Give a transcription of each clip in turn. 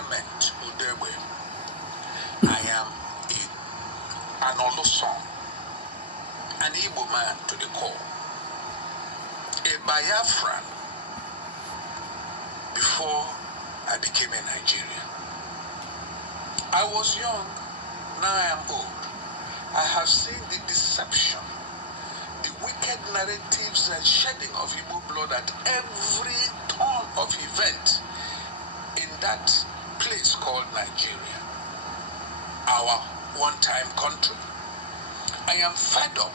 Clement Udegbe. I am an Oloson, an Igbo man to the core, a Biafran before I became a Nigerian. I was young, now I am old. I have seen the deception, the wicked narratives and shedding of Igbo blood at every turn of event in that place called Nigeria, our one-time country. I am fed up,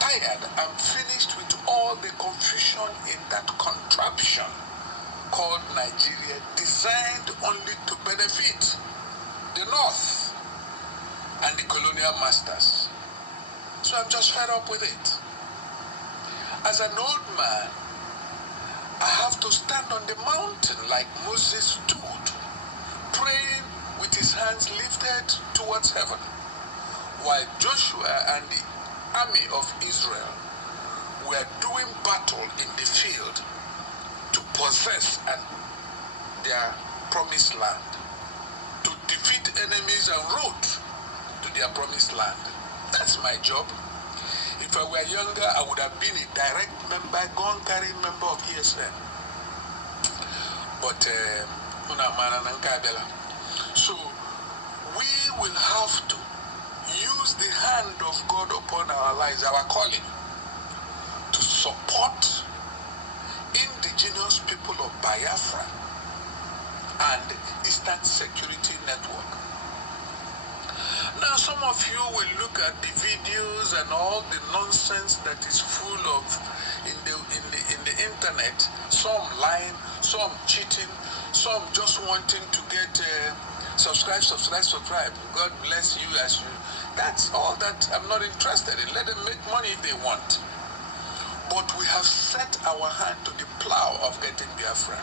tired, and finished with all the confusion in that contraption called Nigeria, designed only to benefit the North and the colonial masters. So I'm just fed up with it. As an old man, I have to stand on the mountain like Moses stood, praying with his hands lifted towards heaven, while Joshua and the army of Israel were doing battle in the field to possess their promised land, to defeat enemies en route to their promised land. That's my job. If I were younger, I would have been a direct member, gun-carrying member of ESN. But, so we will have to use the hand of God upon our lives, our calling, to support indigenous people of Biafra and Eastern Security Network. Now, some of you will look at the videos and all the nonsense that is full of in the internet. Some lying, some cheating, some just wanting to get subscribe. God bless you as you. That's all that I'm not interested in. Let them make money if they want. But we have set our hand to the plow of getting Biafra.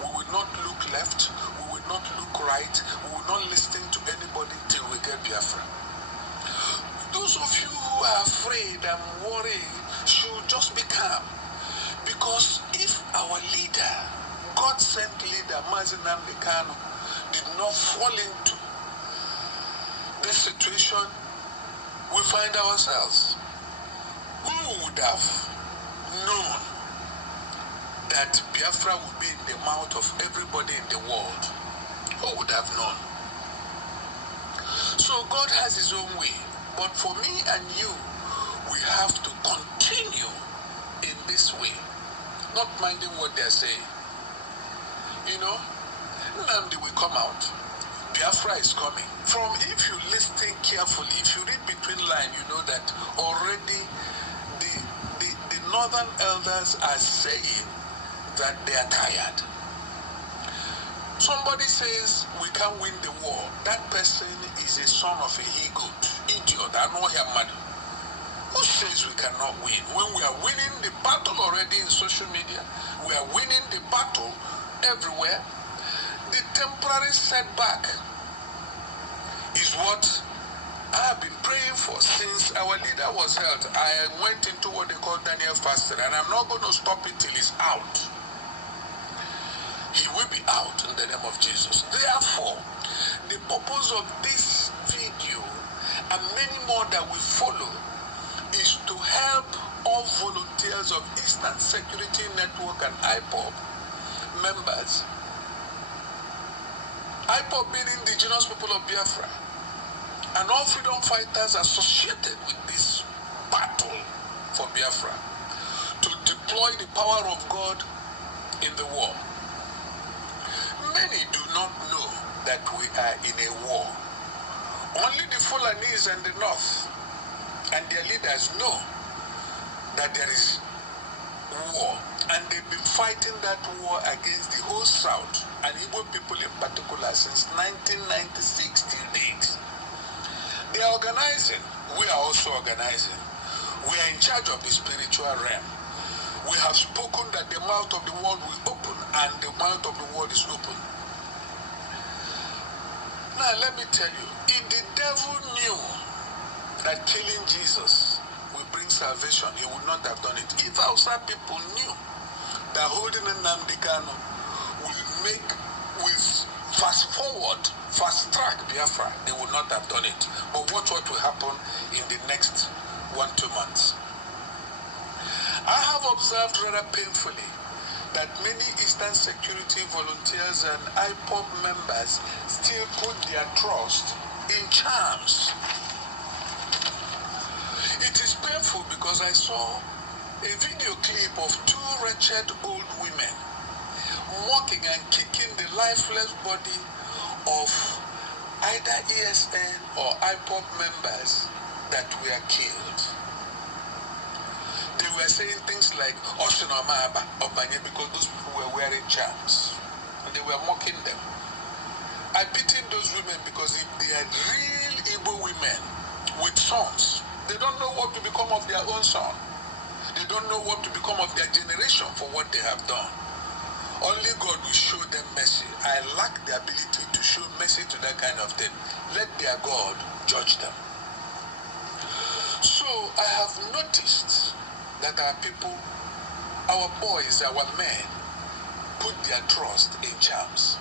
We will not look left. We will not look right. We will not listen to anybody till we get Biafra. Those of you who are afraid and worried should just be calm. Because if our leader, God-sent leader, Mazi Nnamdi Kanu, did not fall into this situation we find ourselves, who would have known that Biafra would be in the mouth of everybody in the world? Who would have known? So God has his own way. But for me and you, we have to continue in this way, not minding what they're saying. You know, Nnamdi will come out. Biafra is coming. From, if you listen carefully, if you read between lines, you know that already the northern elders are saying that they are tired. Somebody says we can't win the war. That person is a son of a he-goat, idiot. I know him, man. Who says we cannot win? When we are winning the battle already in social media, we are winning the battle everywhere. The temporary setback is what I have been praying for since our leader was held. I went into what they call Daniel fasting, and I'm not going to stop it till he's out. He will be out in the name of Jesus. Therefore, the purpose of this video and many more that we follow is to help all volunteers of Eastern Security Network and IPOB members. IPOB being indigenous people of Biafra, and all freedom fighters associated with this battle for Biafra, to deploy the power of God in the war. Many do not know that we are in a war. Only the Fulanese and the North and their leaders know that there is war, and they've been fighting that war against the whole South and Igbo people in particular since 1996 till date. They are organizing. We are also organizing. We are in charge of the spiritual realm. We have spoken that the mouth of the world will open, and the mouth of the world is open. Now let me tell you, if the devil knew that killing Jesus will bring salvation, he would not have done it. If outside people knew that holding Nnamdi Kanu will fast forward, fast track Biafra, they would not have done it. But watch what will happen in the next 1-2 months. I have observed rather painfully that many Eastern Security volunteers and IPOB members still put their trust in charms. It is painful because I saw a video clip of 2 wretched old women mocking and kicking the lifeless body of either ESN or IPOB members that were killed. They were saying things like Oshinomaba Obanye because those people were wearing charms and they were mocking them. I pitied those women because if they are real Igbo women with sons, they don't know what to become of their own son. They don't know what to become of their generation for what they have done. Only God will show them mercy. I lack the ability to show mercy to that kind of thing. Let their God judge them. So I have noticed that our people, our boys, our men, put their trust in charms.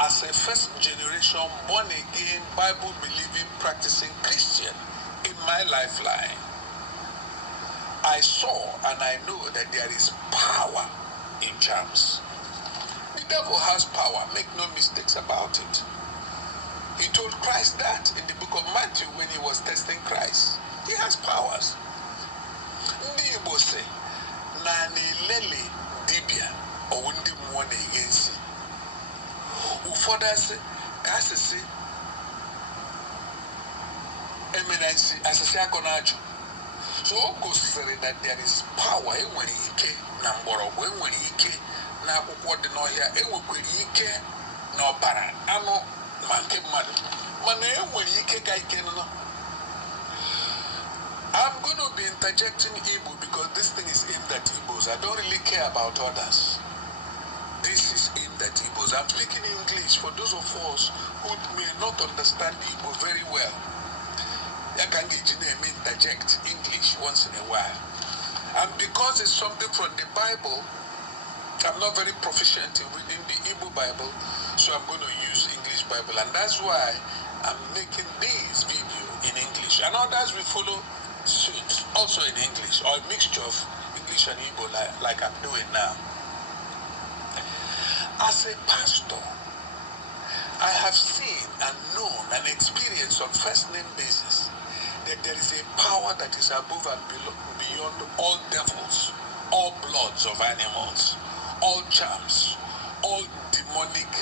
As a first generation, born again, Bible believing, practicing Christian in my lifeline, I saw and I know that there is power in charms. The devil has power, make no mistakes about it. He told Christ that in the book of Matthew when he was testing Christ. He has powers. Ndị Igbo sị na na-elele dibịa ọwụ ndị mmụọ na-enye nsi. Ụfọdụ asịsị emena nsi asịsị akọ na-ajụ. So o gosiri that there is power, enwere ike na mgbọrọgwụ, enwere ike na akwụkwọ dị n'ọhịa, enwekwara ike na ọbara anụ ma nke mmadụ, mana enwere ike ka ike nọ. I'm going to be interjecting Igbo because this thing is aimed at Igbos. I don't really care about others. This is aimed at Igbos. I'm speaking English for those of us who may not understand Igbo very well. I can interject English once in a while. And because it's something from the Bible, I'm not very proficient in reading the Igbo Bible, so I'm going to use English Bible. And that's why I'm making this video in English. And others will follow suit, also in English, or a mixture of English and Igbo like I'm doing now. As a pastor, I have seen and known and experienced on first-name basis that there is a power that is above and beyond all devils, all bloods of animals, all charms, all demonic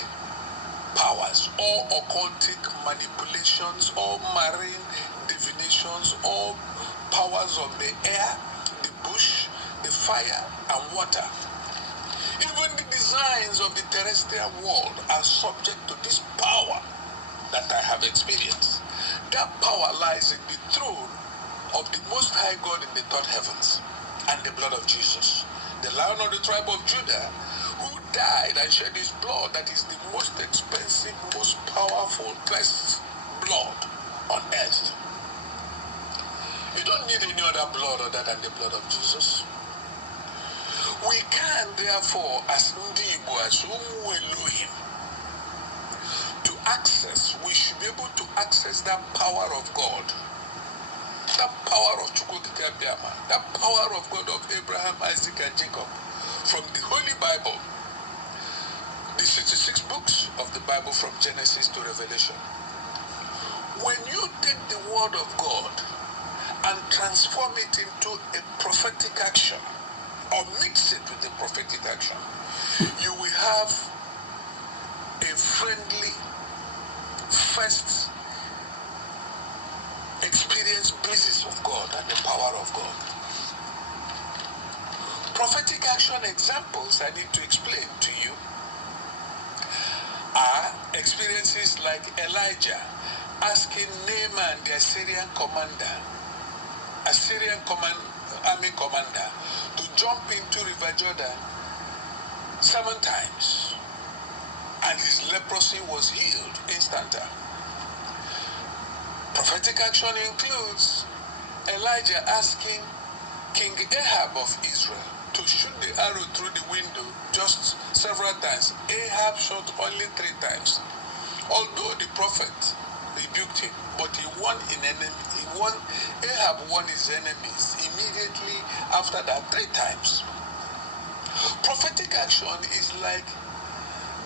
powers, all occultic manipulations, all marine divinations, all powers of the air, the bush, the fire, and water. Even the designs of the terrestrial world are subject to this power that I have experienced. That power lies in the throne of the Most High God in the third heavens and the blood of Jesus, the Lion of the tribe of Judah, who died and shed his blood that is the most expensive, most powerful, best blood on earth. You don't need any other blood other than the blood of Jesus. We can therefore, as Ndi Igbo, as Umu Elohim, to access, we should be able to access that power of God, that power of Chukwukikabiama, that power of God of Abraham, Isaac, and Jacob, from the Holy Bible, the 66 books of the Bible from Genesis to Revelation. When you take the word of God and transform it into a prophetic action, or mix it with a prophetic action, you will have a friendly first experience basis of God and the power of God. Prophetic action examples I need to explain to you are experiences like Elijah asking Naaman, the Assyrian army commander, to jump into River Jordan 7 times, and his leprosy was healed instanter. Prophetic action includes Elijah asking King Ahab of Israel to shoot the arrow through the window just several times. Ahab shot only 3 times. Although the prophet rebuked him, but Ahab won his enemies immediately after that 3 times. Prophetic action is like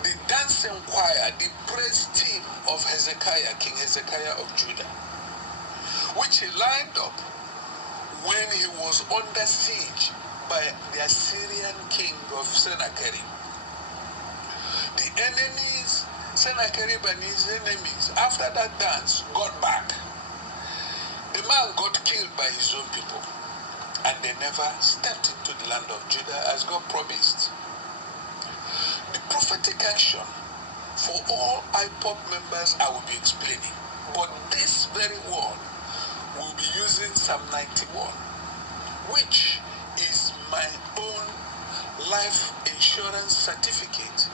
the dancing choir, the praise team of Hezekiah, King Hezekiah of Judah, which he lined up when he was under siege by the Assyrian king of Sennacherib. The enemies, Sennacherib and his enemies, after that dance, got back. The man got killed by his own people, and they never stepped into the land of Judah as God promised. The prophetic action for all IPOB members I will be explaining, but this very one will be using Psalm 91, which is my own life insurance certificate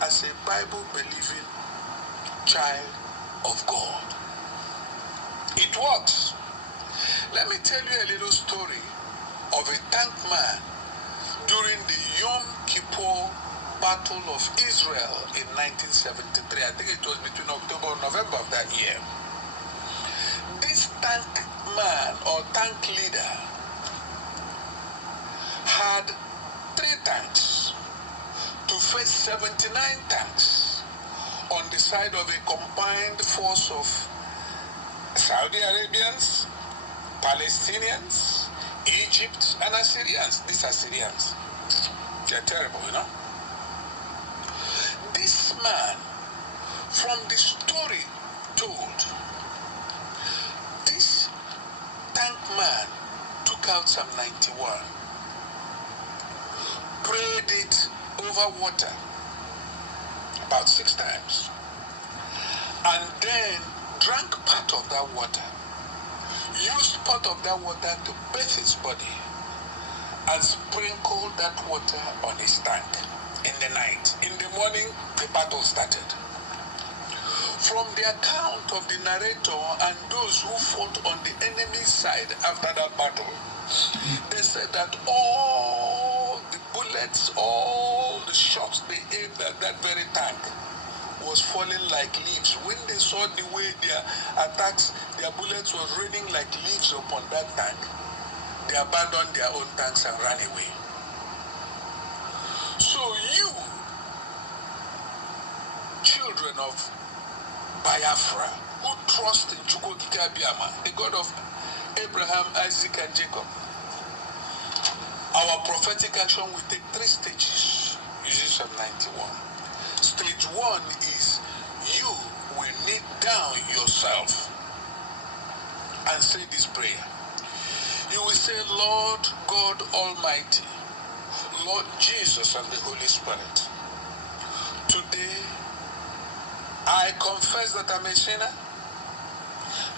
as a Bible-believing child of God. It works. Let me tell you a little story of a tank man during the Yom Kippur Battle of Israel in 1973. I think it was between October and November of that year. This tank man or tank leader had 3 tanks to face 79 tanks on the side of a combined force of Saudi Arabians, Palestinians, Egypt, and Assyrians. These Assyrians, they're terrible, you know. This man, from the story told, this tank man took out Psalm 91, prayed it over water about 6 times, and then drank part of that water, used part of that water to bathe his body, and sprinkled that water on his tank in the night. In the morning, the battle started. From the account of the narrator and those who fought on the enemy's side after that battle, they said that all the bullets, all the shots they aimed at that very tank was falling like leaves. When they saw the way their attacks, their bullets were raining like leaves upon that tank, they abandoned their own tanks and ran away. So you, children of Biafra, who trust in Chukwokika, the God of Abraham, Isaac, and Jacob, our prophetic action will take 3 stages using Psalm 91. Stage 1 is you will kneel down yourself and say this prayer. You will say, Lord God Almighty, Lord Jesus and the Holy Spirit, today I confess that I'm a sinner,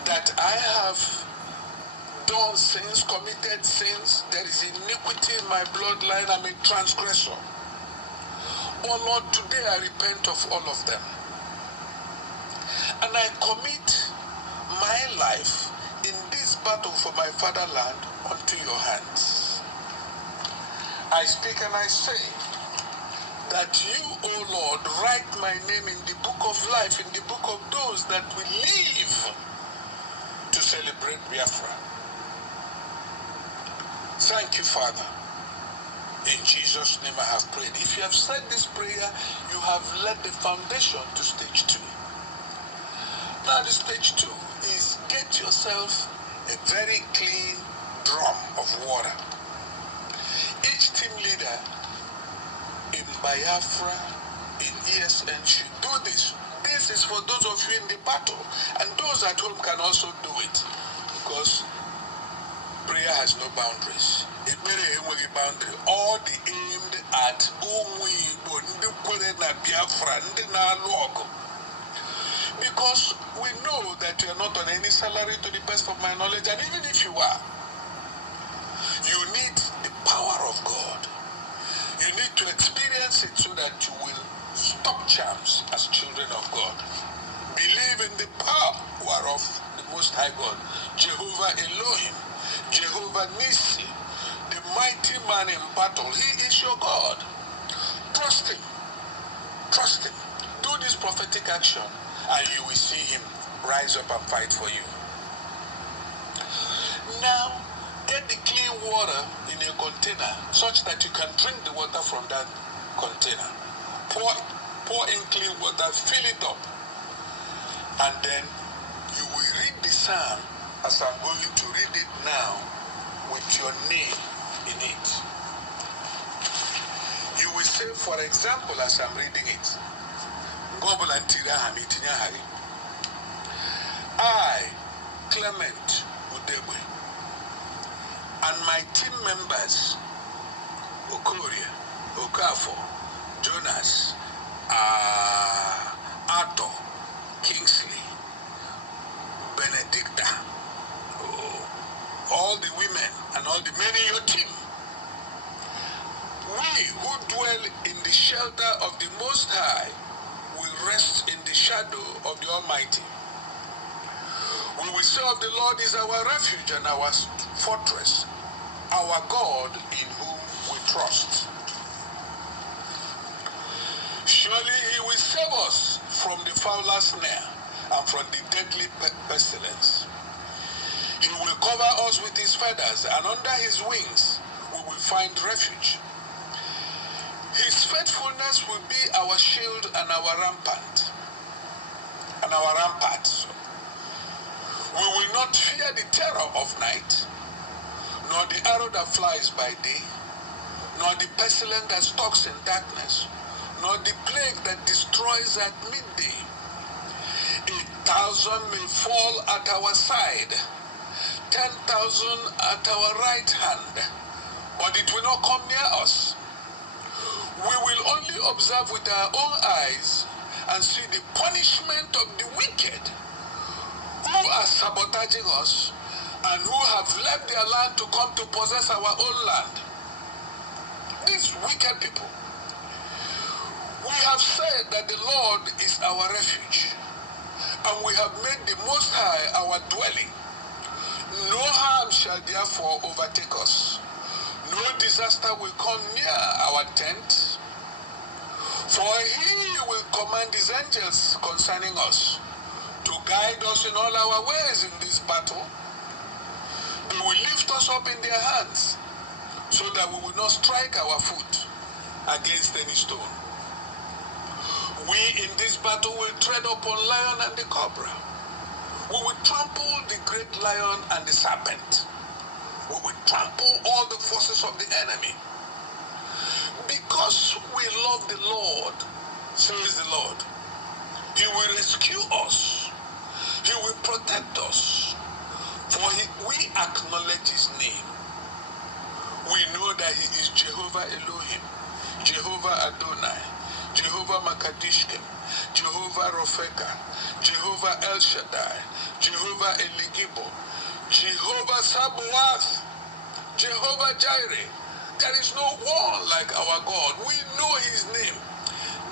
that I have done sins, committed sins. There is iniquity in my bloodline. I'm a transgressor. Oh Lord, today I repent of all of them. And I commit my life in this battle for my fatherland unto your hands. I speak and I say that you, O Lord, write my name in the book of life, in the book of those that will live to celebrate Biafra. Thank you, Father. In Jesus' name I have prayed. If you have said this prayer, you have led the foundation to stage 2. Now the stage 2 is get yourself a very clean drum of water. Each team leader in Biafra, in ESN should do this. This is for those of you in the battle, and those at home can also do it, because prayer has no boundaries. Boundary. All the aimed at Biafra, because we know that you are not on any salary to the best of my knowledge, and even if you are, you need the power of God. You need to experience it so that you will stop charms as children of God. Believe in the power of the Most High God, Jehovah Elohim, Jehovah Nissi, the mighty man man in battle. He is your God. Trust him. Trust him. Do this prophetic action and you will see him rise up and fight for you. Now, get the clean water in a container such that you can drink the water from that container. Pour in clean water, fill it up, and then you will read the psalm as I'm going to read it now with your name in it. You will say, for example, as I'm reading it, I, Clement Udebwe, and my team members, Okoria, Okafo, Jonas, Arthur, Kingsley, Benedicta, all the women and all the men in your team, we who dwell in the shelter of the Most High will rest in the shadow of the Almighty. We will say of the Lord is our refuge and our fortress, our God in whom we trust. Surely he will save us from the fowler's snare and from the deadly pestilence. He will cover us with his feathers, and under his wings we will find refuge. His faithfulness will be our shield and our rampart. We will not fear the terror of night, nor the arrow that flies by day, nor the pestilence that stalks in darkness, nor the plague that destroys at midday. 1,000 may fall at our side, 10,000 at our right hand, but it will not come near us. We will only observe with our own eyes and see the punishment of the wicked who are sabotaging us and who have left their land to come to possess our own land. These wicked people. We have said that the Lord is our refuge, and we have made the Most High our dwelling. No harm shall therefore overtake us. No disaster will come near our tent. For he will command his angels concerning us to guide us in all our ways in this battle. They will lift us up in their hands so that we will not strike our foot against any stone. We in this battle will tread upon lion and the cobra. We will trample the great lion and the serpent. We will trample all the forces of the enemy. Because we love the Lord, says the Lord, he will rescue us. He will protect us. For we acknowledge his name. We know that he is Jehovah Elohim, Jehovah Adonai, Jehovah Makadishkem, Jehovah Rofeka, Jehovah El Shaddai, Jehovah Eligibo, Jehovah Sabaoth, Jehovah Jireh. There is no one like our God. We know his name.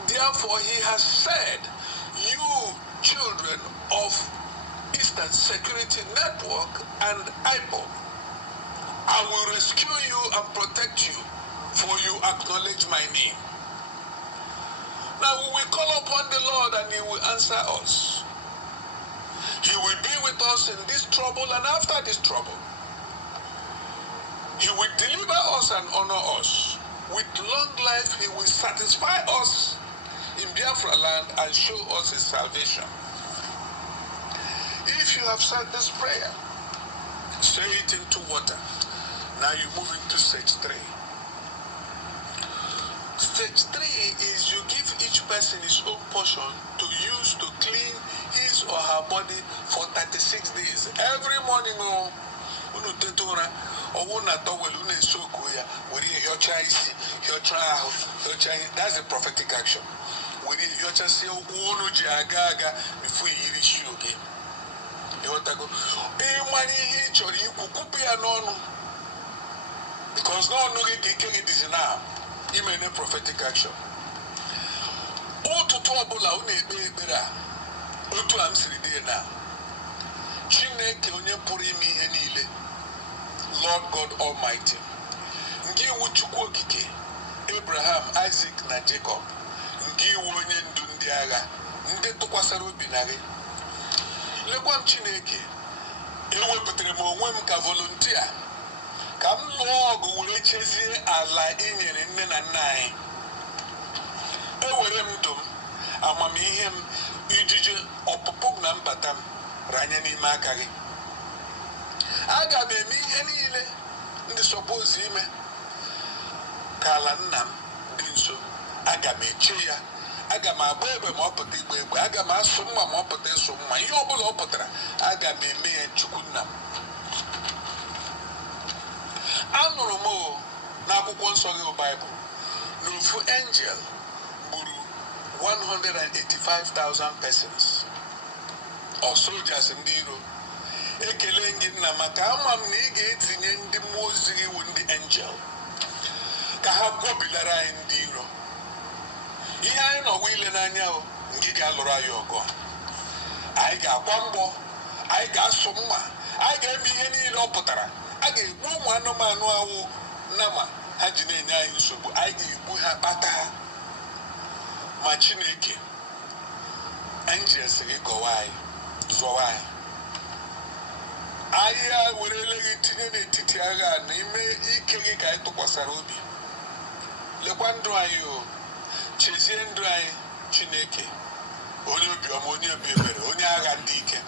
Therefore he has said, you children of Eastern Security Network and IPOB, I will rescue you and protect you, for you acknowledge my name. Now we will call upon the Lord and he will answer us. He will be with us in this trouble and after this trouble. He will deliver us and honor us. With long life he will satisfy us in Biafra land and show us his salvation. If you have said this prayer, say it into water. Now you move into stage 3. Stage 3 is you give each person his own portion to use to clean his or her body for 36 days. Every morning, that's a prophetic action. Before you issue again. Because no one it is now. Even a prophetic action. Otu tuabula une otu amsiri na. Chineke onye pụrụ ime ihe niile. Lord God Almighty. Nke iwu Chukwu okike Abraham, Isaac na Jacob. Nke iwu onye ndu ndị agha ndị tụkwasara obi na gị. Lekwa m Chineke, ewepụtara m onwe m ka volunteer ka m lụọ ọgụ were chezie ala inyere nne na nna anyị. Ewere m ndụ m, amamihe m, ijiji, ọpụpụ na mbata m ranye n'ime aka gị. Aga m eme ihe niile ndị suppose ime ka ala nna m dị nso. Aga m eche ya, aga m agba egbe ma ọ pụta igba egbe, aga m asụ mma ma ọ pụta ịsụ mma. Ihe ọ bụla ọ pụtara, aga m eme ya Chukwu nna m. Anụrụ m n'akwụkwọ nsọ gị Baịbụl na ofu angel gburu 185,000 persons or soldiers ndị iro. Ekele gị nna maka ama m na ị ga-etinye ndị mmụọ ozi gị wụ ndị angel ka ha gwobilara anyị ndị iro. Ihe anyị nọ ile n'anya o, ngị ga-alụrụ anyị ọgụ. Anyị ga-agba mbọ, anyị ga-asụ mma, anyị ga-eme ihe niile ọ pụtara. A ga-egbu ụmụ anụmanụ ahụ nama ha ji na-enye anyị nsogbu. Anyị ga-egbu ha kpata ha. Ma Chineke, angels gị gọwa anyị, zọwa anyị. Anyị werele gị tinye n'etiti agha n'ime ike gị ka anyị tụkwasara obi. Lekwa ndụ anyị o, chezie ndụ anyị Chineke, onye obiọma, onye obi ebere, onye agha ndị ike.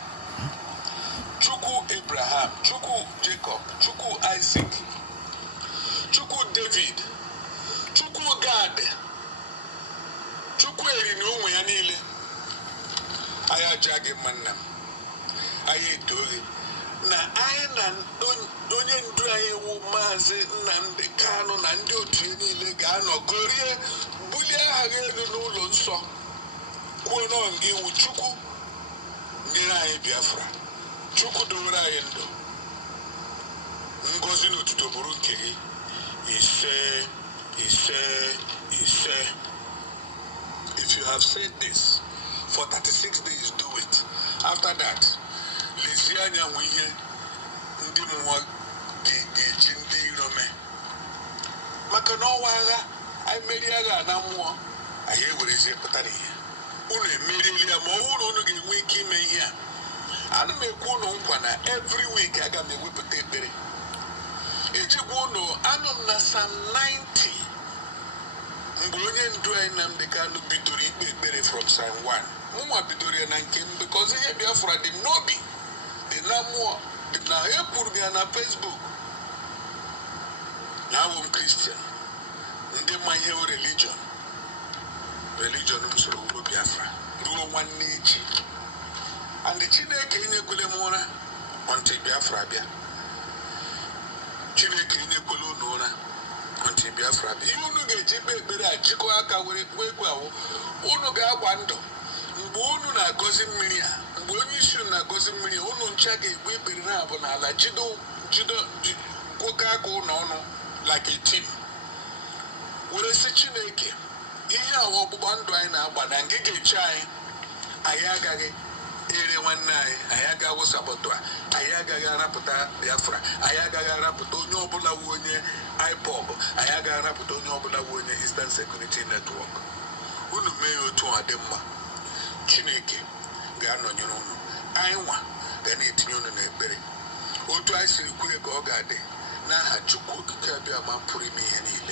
Chukwu Abraham, Chukwu Jacob, Chukwu Isaac, Chukwu David, Chukwu Gad, Chukwu eri na ụmụ ya niile. Anyị aja gị mma nna m, anyị eto gị na anyị na onye ndu anyị wụ Maazị Nnamdi Kanu na ndị otu ya niile ga-anọ gorie bulie aha gị elu n'ụlọ nsọ, kwuo nọọ gị iwu Chukwu nyere anyị Biafra. Chukwu dowere anyị ndụ, ngọzi na otuto bụrụ nke gị. Ise, ise, ise. If you have said this for 36 days, do it. After that, lezie anya nwe ihe ndị mmụọ ga-eji ndị iro mee. Maka na ọwa agha, anyị merie agha na mmụọ, anyị ewerezie pụtara ihe. Unu emeriela ya ma ọ bụrụ na unu ga-enwe ike ime ihe a. Ana m ekwu unu nkwa na every week aga m ewepụta ekpere. Ejikwa unu anọ m na Psalm 90 mgbe onye ndu anyị Nnamdi Kanu bidoro ikpe ekpere from Psalm 1. Mụnwa bidoro ya na nke m because ihe Biafra dị n'obi, dị na mmụọ, dị na epụrụ ya na Facebook. Na abụ m Christian, ndị ma ihe o religion m soro ugbo Biafra ruo nwanne echi. And Chineke enyekwele m ụra until Biafra bịa. Chineke enyekwele unu ụra until Biafra bịa. Ihe unu ga-eji kpe ekpere a jikọ aka were kwe ekwe ahụ, unu ga-agba ndụ. Mgbe unu na-agọzi mmiri a, mgbe onye isi unu na-agọzi mmiri a, unu ncha ga-egbu ekpere na-abụ n'ala jido kwoke aka unu ọnụ like a team. Were sị Chineke, ihe ahụ ọgbụgba ndụ anyị na-agba na ngị ga-eche anyị agaghị ere nwanne anyị agaghị awụsapụtụ anyị agaghị arapụta Biafra, anyị agaghị arapụta onye ọbụla wu onye IPOB, anyị agaghị arapụta onye ọbụla wu onye Eastern Security Network. Unu mee otu ọ dị mma, Chineke ga-anọnyere unu. Anyị nwa ga na-etinye unu n'ekpere otu anyị siri kwuo ka ọ ga-adị n'aha Chukwu okike abịa ma pụrụ ime ihe niile.